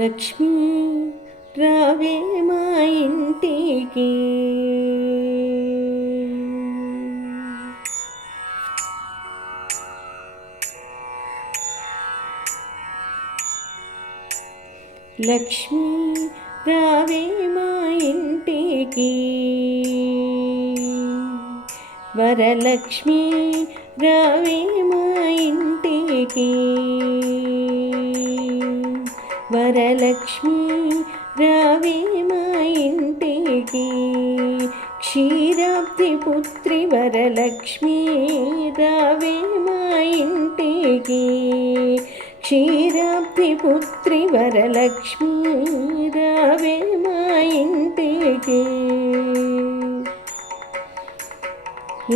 లక్ష్మీ రావే మా ఇంటికి, లక్ష్మీ రావే మా ఇంటికి, వరలక్ష్మి రావే మా ఇంటికి, వరలక్ష్మి రావే మా ఇంటికి, క్షీరాబ్ది పుత్రి వరలక్ష్మి రావే మా ఇంటికి, క్షీరాబ్ది పుత్రి వరలక్ష్మి రావే మా ఇంటికి,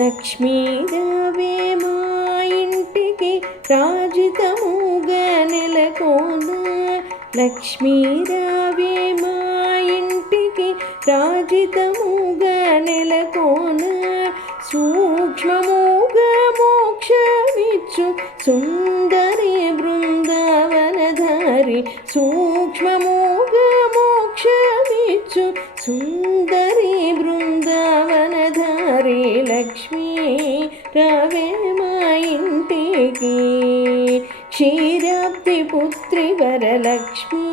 లక్ష్మీ రావే మా ఇంటికి రాజితముగా నెలకొన, లక్ష్మీ రావే మా ఇంటికి రాజితముగా నెలకొన, సూక్ష్మముగా మోక్షమిచ్చు సుందరి బృందావనధారి, సూక్ష్మముగా మోక్షమిచ్చు సుందరి బృందావనధారి, లక్ష్మీ రావే మా ఇంటికి, క్షీరాబ్ది పుత్రి వరలక్ష్మి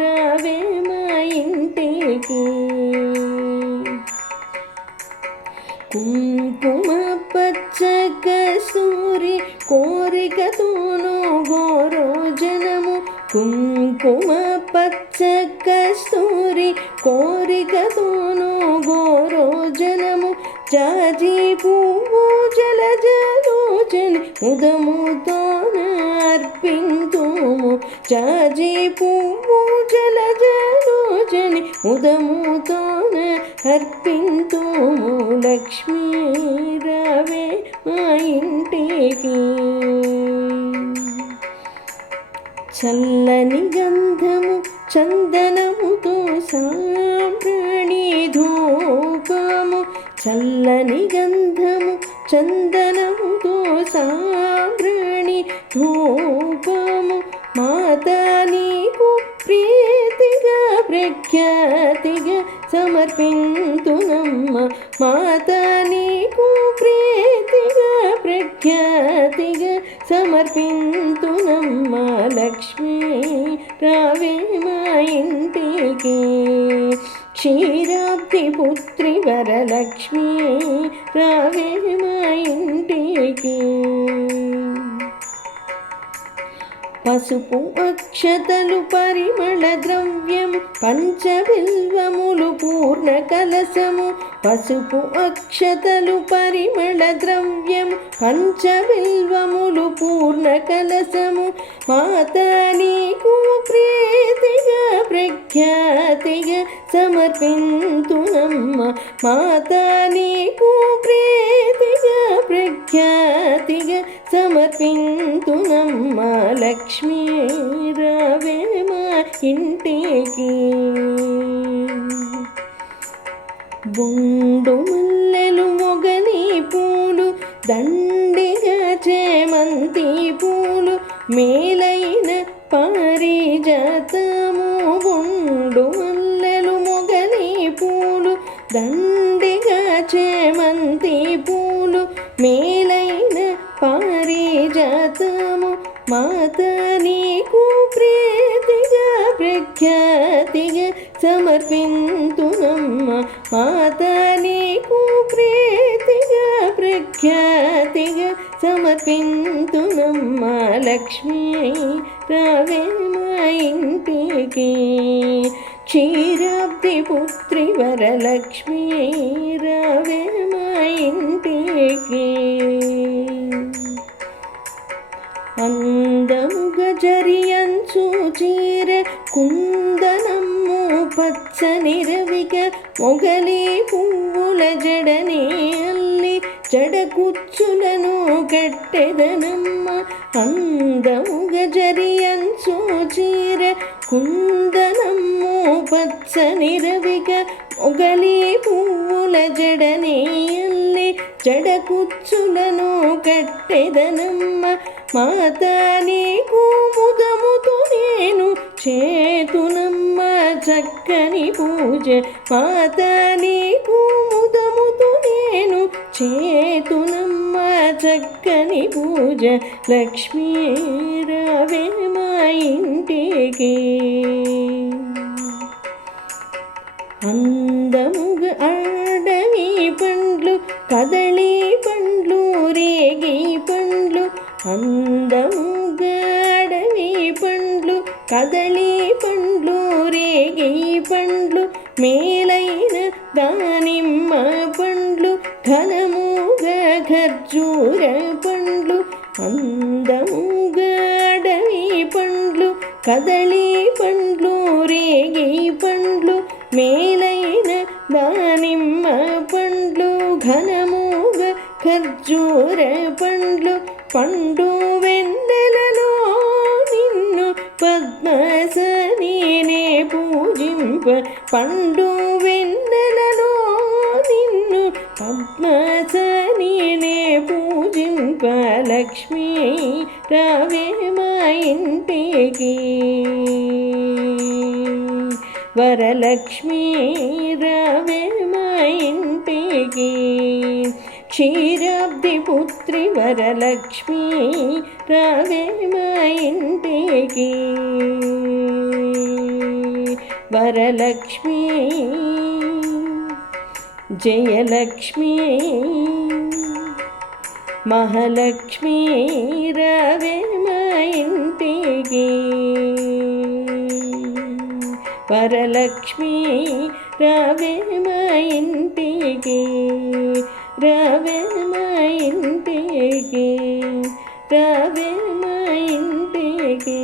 రావే మా ఇంటికి, కుంకుమ పచ్చ కస్తూరి కోరికతోనూ గోరోజనము, కుంకుమ పచ్చ కస్తూరి కోరికతోనూ గోరోజనము, జాజి పువ్వు జలజలోచని ముదముతోన అర్పింతుము, జాజి పువ్వు జలజలోచని ముదముతోన అర్పింతుము, లక్ష్మీ రావే మా ఇంటికి, చల్లని గంధము చందనముతో సాంబ్రాణి ధూపము, చల్లని గంధము చందనముతో సాంబ్రాణి ధూపము, మాతా నీకు ప్రీతిగా ప్రఖ్యాతిగా సమర్పింతునమ్మ, మాతా నీకు ప్రీతిగా ప్రఖ్యాతిగా సమర్పింతునమ్మ, లక్ష్మీ రావే మా ఇంటికి, క్షీరాబ్ది పుత్రి వరలక్ష్మి రావే మా ఇంటికి, పసుపు అక్షతలు పరిమళ ద్రవ్యము పంచబిల్వములు పూర్ణ కలశము, పసుపు అక్షతలు పరిమళ ద్రవ్యము పంచబిల్వములు పూర్ణ కలశము, మాతా నీకు ప్రీతిగా ప్రఖ్యాతిగా సమర్పింతునమ్మ, మాతా నీకు ప్రీతిగా ప్రఖ్యాతిగా సమర్పింతునమ్మ, లక్ష్మీ రావే మా ఇంటికి, బొండు మల్లెలు మొగలి పూలు దండిగా చేమంతి పూలు మేలైన పారిజాతము, బొండు మల్లెలు మొగలి పూలు దండిగా చేమంతి పూలు మేలైన పారిజాతము, మాతా నీకు ప్రీతిగా ప్రఖ్యాతిగా సమర్పింతునమ్మ, మాతా నీకు ప్రీతిగా ప్రఖ్యాతిగా సమర్పింతునమ్మ, లక్ష్మీ రావే మా ఇంటికి, క్షీరాబ్ది పుత్రి వరలక్ష్మి రావే మా ఇంటికి, అందముగ జరియంచు చీర కుందనమ్ము పచ్చని రవిక, మొగలి పువ్వుల జడనే అల్లి జడకుచ్చులను కట్టెదనమ్మ, అందముగ జరియంచు చీర కుందనమ్ము పచ్చని రవిక, మొగలి పువ్వుల జడనే అల్లి జడకుచ్చులను కట్టెదనమ్మ, మాతా నీకు ముదముతో నేను చేరు చక్కని పూజ మాత నీకు ముదముతో నేను చేతునమ్మ చక్కని పూజ లక్ష్మీ రావే మా ఇంటికి అందముగా అడవి పండ్లు కదళి పండ్లు రేగి పండ్లు అందముగా అడవి పండ్లు కదళి పండ్లు రేగి పండ్లు మేలైన దానిమ్మ పండ్లు ఘనముగా ఖర్జూర పండ్లు అందముగా అడవి పండ్లు కదళి పండ్లు రేగి పండ్లు మేలైన దానిమ్మ పండ్లు ఘనముగా ఖర్జూర పండ్లు పండు వెన్నెలలో నిన్ను పద్మసనినే పూజింప పండు వెన్నెలలో నిన్ను పద్మసనినే పూజింప లక్ష్మీ రావే మా ఇంటికి వరలక్ష్మీ రావే మా ఇంటికి క్షీరాబ్ది పుత్రి వరలక్ష్మీ రావే మా ఇంటికి వరలక్ష్మీ జయలక్ష్మీ మహాలక్ష్మీ రావే మా ఇంటికి వరలక్ష్మీ రావే మా ఇంటికి రావే మా ఇంటికి రావే మా ఇంటికి